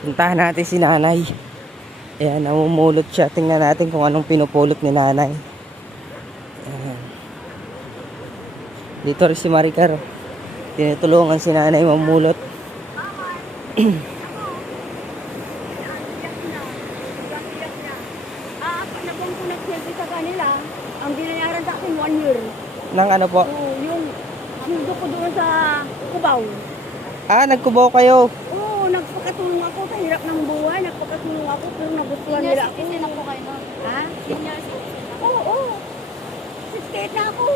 Puntahan natin si nanay. Ayan, namumulot siya. Tingnan natin kung anong pinupulot ni nanay. Ayan. Dito rin si Maricar. Tinutulungan si nanay mamulot. Ah, ang binayaran sa akin one year. Nang ano po? Oo, yung sundo ko doon sa Cubao. Ah, nagkubaw kayo. Oo, nagpakatulong ako sa hirap ng buhay, nagpakatulong ako pero nagustuhan nila ako. citizen ako kayo, no? Ha? Senior citizen ako. Oo, oo. Siskate na ako.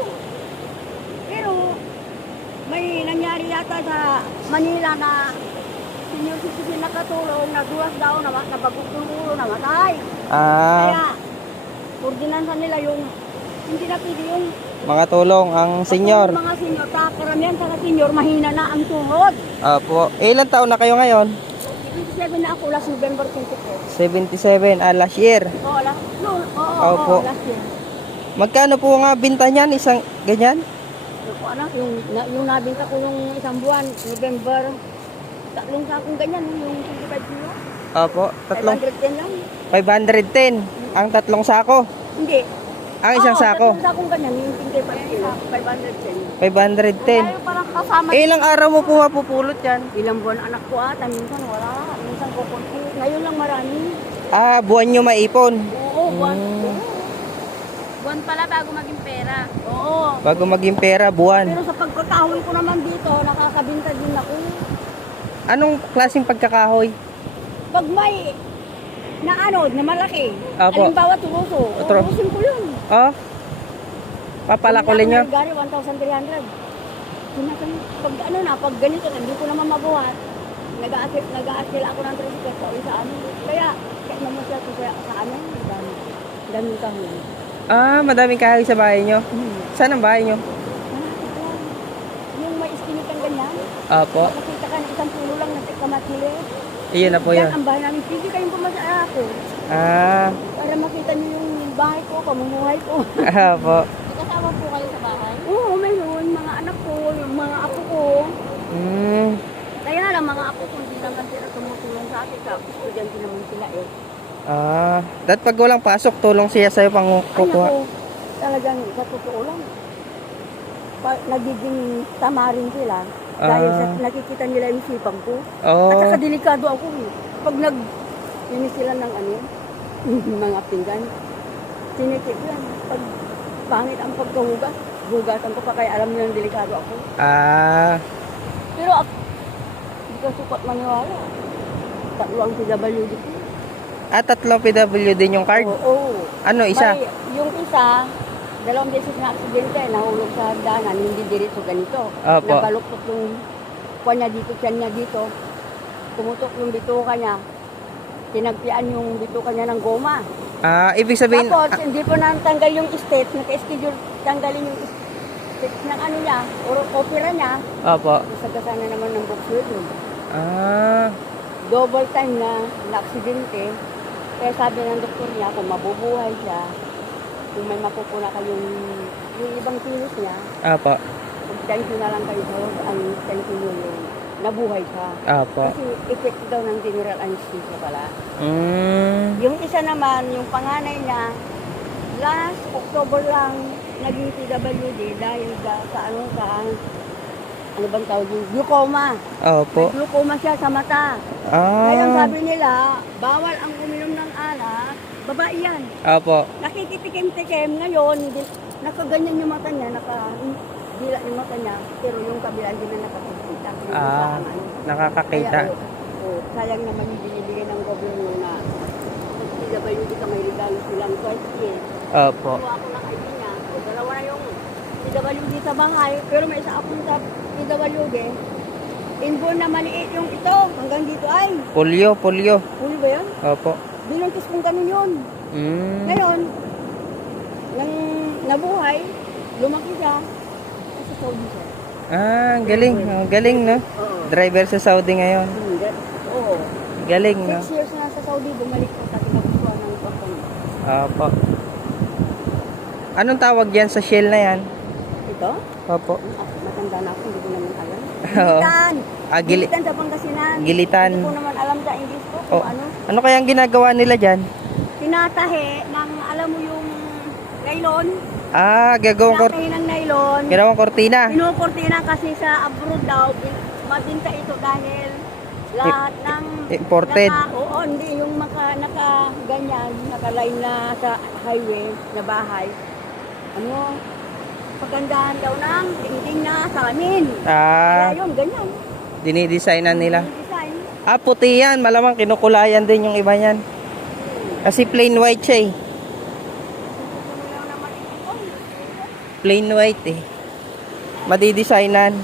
Pero may nangyari yata sa Manila na senior citizen nakatulong, nadulas daw, na nabagok yung ulo, namatay. Ah, Kaya, ordinansa nila yung hindi na pwede yung mga tulong ang senior. Mga senior, ta, karamihan sa senior, mahina na ang tuhod. Apo. Eh, ilan taon na kayo ngayon? 27 na ako last November 24. 77. Ah, last year. Oo, last, no, oo, Opo. oo, last year. Magkano po nga binta niyan? Isang ganyan? Yung, ano, yung, na, yung nabinta ko yung isang buwan, November, tatlong sakong ganyan, yung 25 kilo. Opo. Tatlong 510 lang. 510. Ang tatlong sako. Hindi. Ang isang sako. Tatlong sakong ganyan, yung 25 kilo, 510. 510. Tayo parang kasama. Eh, ilang araw mo po mapupulot yan? Ilang buwan anak ko ata, minsan wala, minsan kukunti. Ngayon lang marami. Ah, buwan nyo maipon. Oo, buwan. Mm. Buwan pala bago maging pera. Oo. Bago maging pera, buwan. Pero sa pagkakahoy ko naman dito, nakakabinta din ako. Anong klaseng pagkakahoy? Pag may na ano, na malaki, Apo. halimbawa turuso, Turo- turusin ko yun. Oh? Papalakulin nyo? Gari, 1,300. Sinasan, pag ano na, pag ganito, hindi ko naman mabuhat. Nag-aakil, nag-aakil ako ng tricycle sa sa ano. Kaya, kaya naman siya sa, sa ano, dami. Dami kahoy. Ah, madaming kahoy sa bahay nyo. Hmm. Saan ang bahay nyo? Yung may iskinitan ganyan, Opo. nakita ka ng isang pulo lang na kamatili. Iyon na po Yan yun. ang bahay namin. Pwede kayong pumasaya ako. Ah, Para makita niyo yung bahay ko, pamumuhay ko. opo. May kasama po kayo sa bahay. Oo, mayroon. Mga anak ko, yung mga apo ko. Mm, Kaya lang, mga apo ko, hindi naman sila tumutulong sa akin. Sa estudyante naman sila eh. ah, dat pag walang pasok, tulong siya sa'yo pang Ay, kukuha. ako, talagang sa totoo lang. Pa, nagiging tama rin sila. Dahil sa Ah. nakikita nila yung sipag ko. At Oh, saka delikado ako eh. Pag nag ini sila ng ano, mga pinggan, tinikip yan. Pag pangit ang pagkahugas, hugasan ko pa kaya alam nilang delikado ako. ah, Pero ako, hindi ka sukat maniwala. Tatlo ang PWD ko. ah, tatlong PWD yung card. Oo. oo. Ano, isa? May, yung isa, dalawang beses na aksidente, nahulog sa hagdanan, hindi diretso ganito. Opo. Nabaluktot yung kuwan niya dito, tiyan niya dito. Tumutok yung bituka niya. Tinagpian yung bituka niya ng goma. Ah, ibig sabihin, Tapos, hindi po natanggal yung state, naka-schedule tanggalin yung state ng ano niya, o opera niya. opo. Nasagasa na naman ng boxer Ah, double time na na-aksidente. Kaya sabi ng doktor niya, kung mabubuhay siya, kung may mapupuna kayong yung ibang kilos niya, opo. thank you na lang kayo sa ang thank you yung nabuhay siya. Opo. Kasi effect daw ng general anesthesia pala. Mm, Yung isa naman, yung panganay niya, last October lang naging PWD dahil da, sa ano sa ano bang tawag yung glaucoma. opo. May glaucoma siya sa mata. Ngayon Ah, sabi nila, bawal ang uminom ng alak, babae yan. opo. Nakikitikim-tikim ngayon, nakaganyan yung mata niya, naka dila yung mata niya, pero yung kabila hindi na nakakita. Yung Ah. Nakakakita. Kaya, oh, oh, sayang naman yung binibigay ng gobyerno na PWD ka may regalo silang twice year. Opo. Kuha ako ID niya, o dalawa na yung PWD sa bahay, pero may isa akong sa PWD, inborn na maliit yung ito, hanggang dito ay, Polio, polio. huli ba yun? Opo. Binuntis kong ganun yun. Mm, Ngayon, nang nabuhay, lumaki siya, sa Saudi siya. ah, galing. Oh, galing, no? Oo. Driver sa Saudi ngayon. Hmm, Oo. Galing, no? Six years na sa Saudi, bumalik ko sa kinagustuhan ng company. Opo. Anong tawag yan sa shell na yan? Ito? Opo. Ah, matanda na ako, hindi ko naman alam. Gilitan! Ah, gili- Gilitan sa Pangasinan. Gilitan. Hindi ko naman alam sa English ko. Oh. ano, Ano kayang ginagawa nila dyan? tinatahi ng, alam mo yung nylon, Ah, gagawang kort tinatahi ng nylon, ginawang kortina. Pinuportina kasi sa abroad daw, bin- mabinta ito dahil lahat ng imported. Naka, oo, hindi yung maka, naka ganyan, naka-line na sa highway na bahay. Ano, pagandahan daw ng dingding na salamin. Ah, Kaya yun, ganyan. dinidesignan nila. Yung design. Ah, puti yan. Malamang kinukulayan din yung iba niyan. Kasi plain white siya eh. Plain white eh. Madidesignan.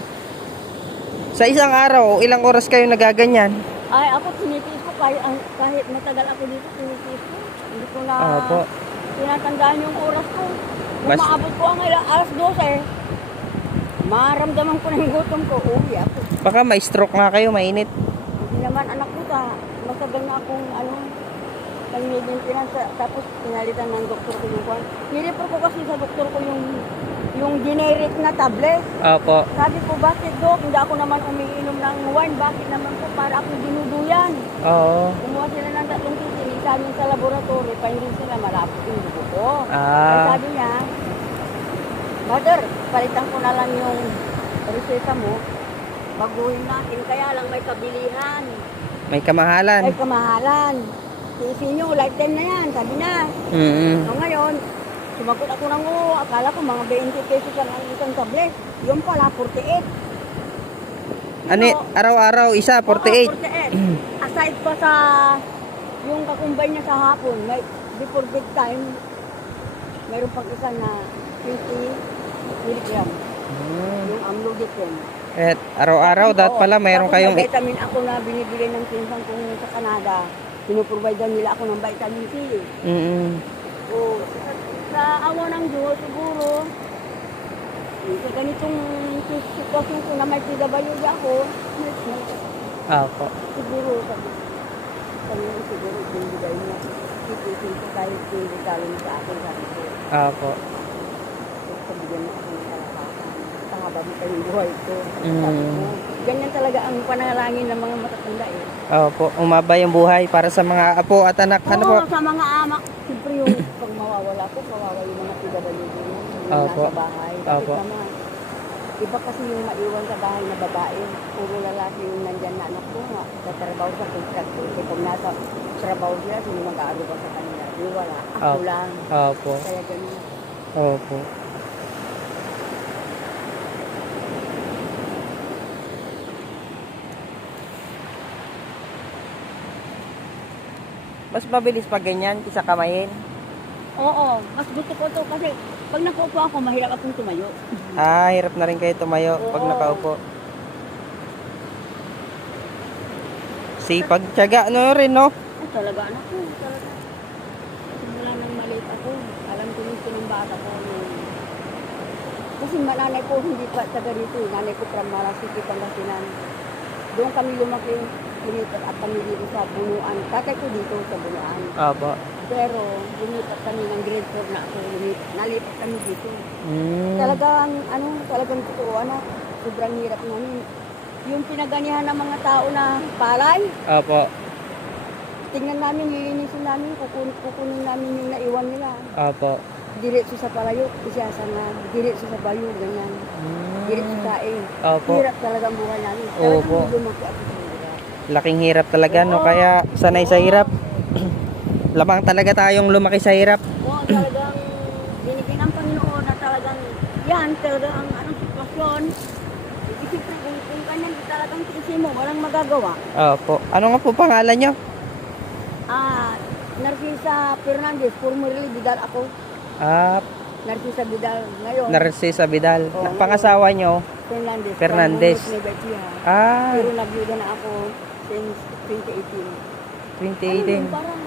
Sa isang araw, ilang oras kayo nagaganyan? Ay, ako tinitiis ko kahit, matagal ako dito, tinitiis ko. Hindi ko na Opo. tinatandaan yung oras ko. Kung Mas- maabot ko ang alas 12, maramdaman ko na yung gutom ko, uwi ako. Baka may stroke nga kayo, mainit. Naman anak ko ka, matagal na akong ano, nag-maintenance, tapos pinalitan ng doktor ko yung kwan. Nireport ko kasi sa doktor ko yung yung generic na tablet. Opo. Sabi ko, bakit dok? Hindi ako naman umiinom ng wine. Bakit naman po? Para akong dinuduyan. Oo. Kumuha sila ng tatlong isa niya sa laboratory, pa hindi sila malapit yung dugo ko. Kaya Ah, sabi niya, Mother, palitan ko na lang yung reseta mo. Baguhin natin, kaya lang may kabilihan. may kamahalan. Ay, kamahalan. Tiisin nyo, lifetime na yan, sabi na. Mm So ngayon, sumagot ako ng oo, akala ko mga 20 pesos ang isang tablet. Yung pala, 48. Ano, araw-araw isa, 48. Oo, 48. Aside pa sa yung kakumbay niya sa hapon, may before bedtime, mayroon pang isa na 20 milligram, Mm. yung amlodipine. Eh, araw-araw, dapat pala mayroon kayong... may vitamin ako na binibili ng pinsan kong sa Canada. Pinuprovide nila ako ng vitamin C. Mm O, sa, sa awa ng Diyos, siguro, eh, sa ganitong sitwasyon ko na may PWD ako, Opo. siguro, sabi, sabi siguro, binibigay niya. Ipisin ko kahit hindi galing sa akin, sabi ko. Opo. Kalakasan. Pahaba mo pa yung buhay ko. Mm. Sabi ko, ganyan talaga ang panalangin ng mga matatanda eh. Opo. Umaba yung buhay para sa mga apo at anak. Ano po? Oo, sa mga ama, siyempre yung pag mawawala ko, mawawala yung mga PWD na yung Opo. nasa bahay. Kasi Opo. sama, iba kasi yung maiwan sa bahay na babae. Puro lalaki yung nandyan na anak ko nga. Sa trabaho sa construction. Kasi pag nasa trabaho sila, sino mag-aaruga sa kanila? Di wala. Ako Opo. lang. Opo. Kaya ganun. Opo. Mas mabilis pa ganyan kisa kamayin. Oo, mas gusto ko to kasi pag nakaupo ako, mahirap akong tumayo. Ah, hirap na rin kayo tumayo pag Oo. nakaupo. Sipag tiyaga ano rin, no? Ay, talaga anak ko, talaga. Simula nang maliit ako, alam ko nung sinong bata ko. nung- Kasi nanay ko hindi pa taga dito, eh. nanay ko from Marasipi, Pangasinan. Doon kami lumaki, lumipat at kami dito sa Bunuan. Tatay ko dito sa Bunuan. Opo. Pero lumipat kami ng grade 4 na ako, lumipat, nalipat kami dito. Mm. Talagang, ano, talagang totoo, anak. Sobrang hirap namin. Yung pinaganihan ng mga tao na palay, Opo. tingnan namin, lilinisin namin, kukunin, kukunin namin yung naiwan nila. Opo. Diretso sa palayo, isasama, diretso sa bayo, ganyan. Diretso Mm. sa eh. Opo. Hirap talaga buhay namin. Opo. Talagang lumaki ako sa. Laking hirap talaga, no? Kaya sanay sa hirap. Lamang talaga tayong lumaki sa hirap. Oo, talagang binigyan ng Panginoon na talagang yan, talagang ang anong sitwasyon. Isipin kung, kung ganyan talagang tiisin mo, walang magagawa. Opo. Ano nga po pangalan nyo? Ah, Narcisa Fernandez, formerly Vidal ako. Ah, Narcisa Vidal ngayon. Narcisa Vidal. Na- Pangasawa nyo? Fernandez. Fernandez. Ah, Pero nabiyuda na ako since 2018. Ano 2018. yun, parang.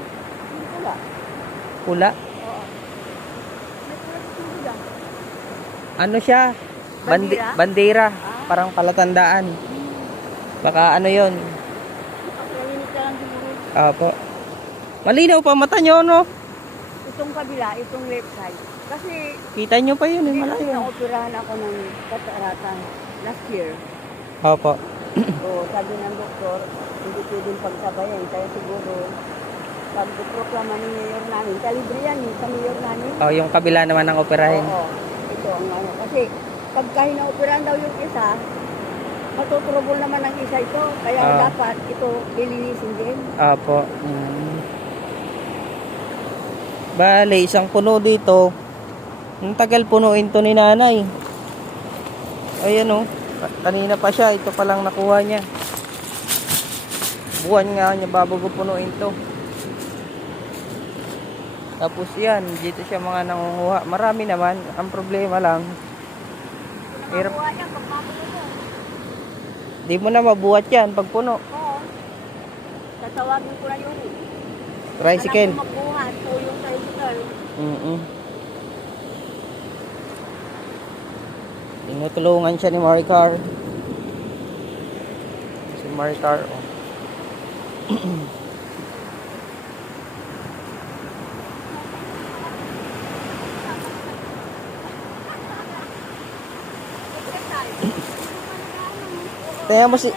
Pula. Oo. May pula. Ano siya? Bandi- Bandera? bandera. Ah. Parang palatandaan. Baka ano siguro. Opo. Malinaw pa mata nyo, no? Itong kabila, itong left side. Kasi, Kita nyo pa yun, eh, hindi kasi malayo. na-operahan ako ng katarata last year. Opo. O sabi ng doktor, hindi pwedeng pagsabayan. Kaya siguro, sabi ko, proklama ni mayor namin. Kalibre yan eh, sa mayor namin. Oh, yung kabila naman ng operahin. Oo, ito ang ano. Kasi pagka hinaoperahan daw yung isa, matutrubol naman ang isa ito. Kaya Ah. dapat ito lilinisin din. Apo. Mm. Bale, isang puno dito. Ang tagal punuin to ni nanay. Ayan o. Kanina pa siya. Ito pa lang nakuha niya. Buwan nga niya bago ko punuin to. Tapos yan. Dito siya mga nangunguha. Marami naman. Ang problema lang. Hirap. Di mo na mabuhat yan pag puno. Oo. Tatawagin ko na yung Tricycle. magbuhat o yung tricycle. Mm Tinutulungan siya ni Maricar. Si Maricar, oh. Tingnan mo si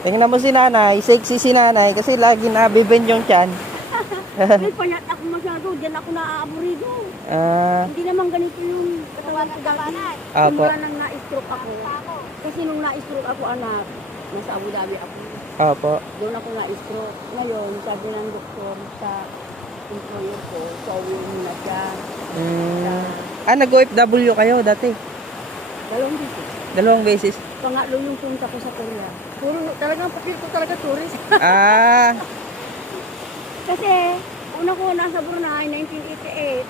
Tingnan mo si nanay, sexy si nanay kasi lagi nabibend yung tiyan. Hindi pa yata ako masyado, diyan ako naaaburido. Ah, Hindi naman ganito yung katawan ko dati. Apo. Na-stroke ako. Kasi nung na-stroke ako anak, nasa Abu Dhabi ako. opo. Doon ako na-stroke. Ngayon, sabi ng doktor sa employer ko, so uwi na siya. Mm. Ah, nag-OFW kayo dati. Dalawang dito. Dalawang beses. Pangatlo yung punta ko sa Korea. Puro, talagang papil ko talaga tourist. Ah, Kasi, una ko nasa Brunei, 1988.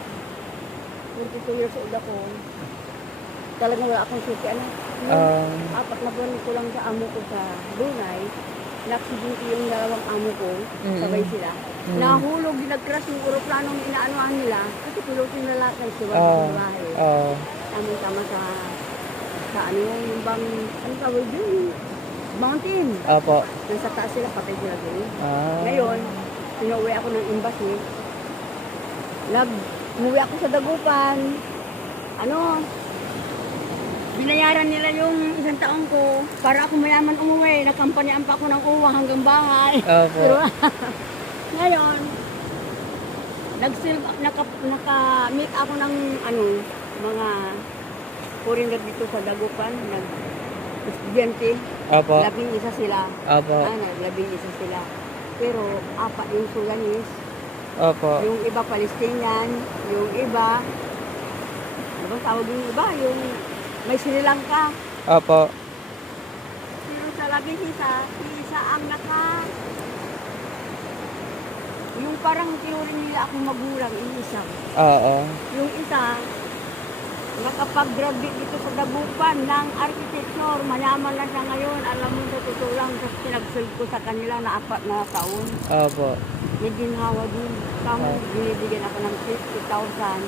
22 years old ako. Talagang wala akong suki. Ano? Um, apat na buwan ko lang sa amo ko sa Brunei, naksidente yung dalawang amo ko, Mm. sabay sila. Mm. Nahulog, nag-crash yung aeroplano ng inaanoan nila, kasi pilotin na lahat ng siwa Oh. sa bahay. oh, Tama-tama sa, sa ano yung bang, ano tawag yun? Mountain. opo. Nasa taas sila, patay sila doon. Ah, Ngayon, pinuwi ako ng embassy. Nag, umuwi ako sa Dagupan. Ano, binayaran nila yung isang taon ko para ako mayaman umuwi. Nagkampanyaan pa ako ng uwang hanggang bahay. opo. Pero, ngayon, nag-silv, naka, naka-meet ako ng, ano, mga foreigner dito sa Dagupan, nag, estudyante, Opo. labing isa sila. Opo. Ah, naglabing isa sila. Pero apat yung Sudanese, Opo. yung iba Palestinian, yung iba, ano tawag yung iba? Yung may Sri Lanka. Opo. Pero sa labing isa, isa ang naka, yung parang tinuring nila akong magulang, yung isa. Oo. Yung isa, nakapag-graduate dito sa Dagupan ng architecture. Mayaman na siya ngayon. Alam mo, sa totoo lang, ko sa kanila na apat na taon. Opo. May ginhawa din. Kamo, Oh. binibigyan ako ng 50,000.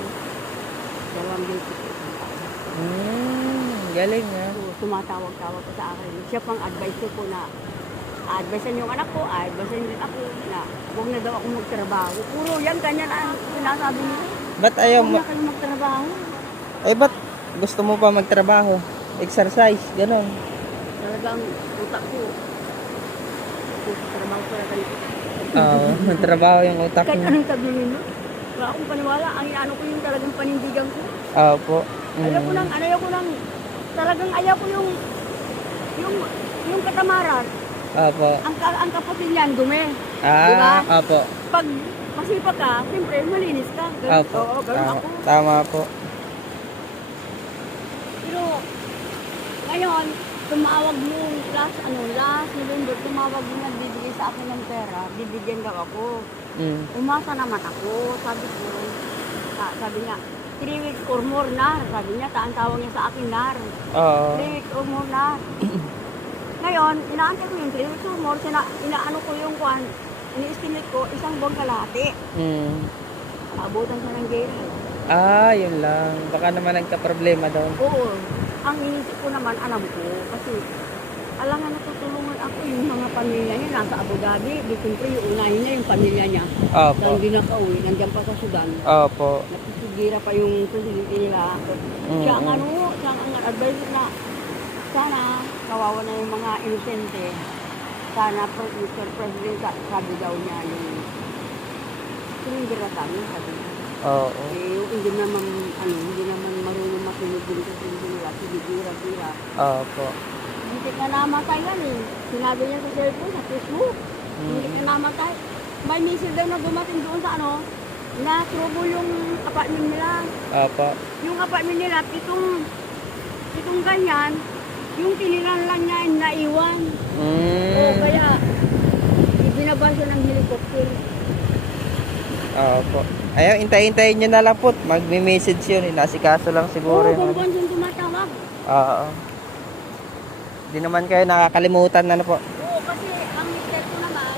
Dalawang bilhin. Mm, galing ha. So, tumatawag-tawag ko sa akin. Siya pang advisor ko na advisean yung anak ko, advisean din ako na huwag na daw ako magtrabaho. Puro yan, kanya na ang sinasabi niya. Ba't ayaw Huwag mo? na kayo magtrabaho. Eh, ba't gusto mo pa magtrabaho? Exercise, ganun. Talagang utak ko. Trabaho ko talaga ito. Oo, magtrabaho yung utak Kahit mo. anong sabihin mo, wala akong paniwala. Ang inaano ko yung talagang panindigan ko. Opo. Ayaw ko Mm. nang, ayaw ko nang, talagang ayaw ko yung, yung, yung katamaran. Opo. Ang, ang kaputin niyan, dumi. Ah, Diba? opo. Pag masipag ka, siyempre malinis ka. Ganun, Opo. Oo, ganun Tama, ako. tama po. Pero, ngayon, tumawag mo last, ano, last November, tumawag mo nagbibigay sa akin ng pera, bibigyan daw ako. Mm. Umasa naman ako, sabi ko, sa- sabi niya, 3 weeks or more na, sabi niya, taan tawag niya sa akin na, Oo. 3 weeks or more na. Ngayon, inaantay ko yung 3 weeks or more, sina, inaano ko yung kwan, ini-estimate ko, isang buwan kalahati. Mm. Abutan siya ng gate. Ah, yun lang. Baka naman nagka-problema daw. Oo. Ang inisip ko naman, alam ko, kasi alam nga natutulungan ako yung mga pamilya niya nasa Abu Dhabi. Di siyempre yung unahin niya yung pamilya niya. Opo. Dahil hindi nakauwi, nandiyan pa sa Sudan. Opo. Nakisigira pa yung presidente nila. Mm, Siya ang ano, siya ang advisor na sana kawawa na yung mga inosente. Sana, Mr. President, sa- sabi daw niya yung sumindira kami, sabi niya. Oo. Eh, yung hindi naman, ano, hindi naman marunong makinig din kasi hindi nila, sinibira-bira. Opo. Hindi ka namatay yan eh. Sinabi niya sa cellphone, sa Facebook. Hindi Mm. ka namatay. May missile daw na dumating doon sa ano, na trouble yung apartment nila. Opo. Yung apartment nila, pitong, pitong ganyan, yung tiniran lang niya naiwan. Mm. O kaya, ibinaba siya ng helicopter. Opo. Ayaw, intay-intayin nyo na lang po. Magme-message yun. Inasikaso lang siguro. Oo, yun. kung siyang tumatawag. Oo. Di naman kayo nakakalimutan na, na po. Oo, kasi ang mister ko naman,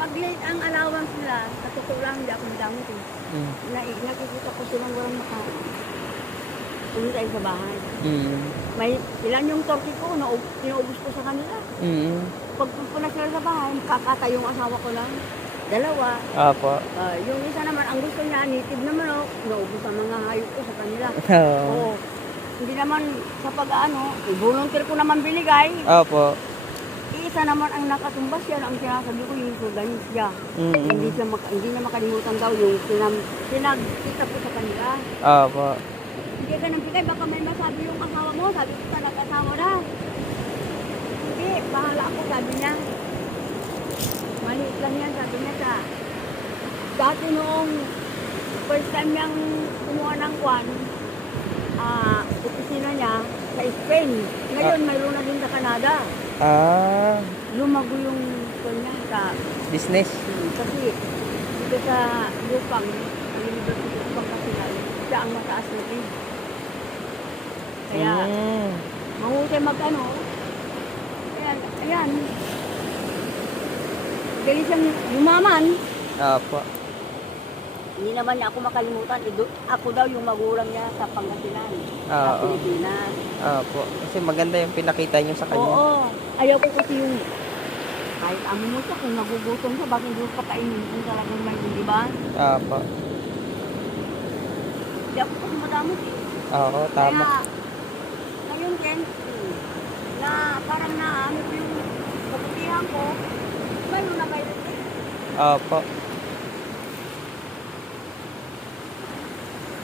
pag late ang allowance nila, sa totoo lang, hindi ako madamot eh. Mm. Na, nakikita ko silang walang maka. Pumunta sa bahay. Mm. May ilan yung turkey ko, na inuubos ko sa kanila. Mm. Pag pupunta sila sa bahay, kakatay yung asawa ko lang. Dalawa. Opo. Ah, yung isa naman, ang gusto niya, native na manok, naubos ang mga hayop ko sa kanila. Oo. Oo. Hindi naman sa pag-ano, eh, volunteer ko naman binigay. Opo. Isa naman ang nakatumbas yan, ang sinasabi ko yung suganis siya. Mm. Hindi, siya maka, hindi na makalimutan daw yung sinam, sinagkita ko sa kanila. Opo. Hindi ka nang bigay, baka may masabi yung asawa mo. Sabi ko sa nag-asawa na. Hindi, bahala ako, sabi niya. Maliit lang yan, sabi niya sa... Dati noong first time niyang kumuha ng kwan, ah, opisina niya sa Spain. Ngayon, mayroon na din sa Canada. Ah, Lumago yung kwan niya sa... business. Hmm, kasi dito sa Lupang, ang University of Pangasinan, siya ang mataas na grade. Kaya, Mm. mahusay mag-ano. Ayan, ayan. Dali siyang lumaman. Opo. Hindi naman niya ako makalimutan. Ido, ako daw yung magulang niya sa Pangasinan. Sa Oo. Pilipinas. Opo. Kasi maganda yung pinakita nyo sa kanya. Oo. Ayaw ko kasi yung kahit amo mo siya, kung nagugutom siya, bakit hindi mo pakainin kung talagang may di ba? Opo. Hindi ako kasi madamot eh. Oo, tama. Kaya, ngayon din, na parang naano ko yung kabutihan ko, mayroon na din. Opo.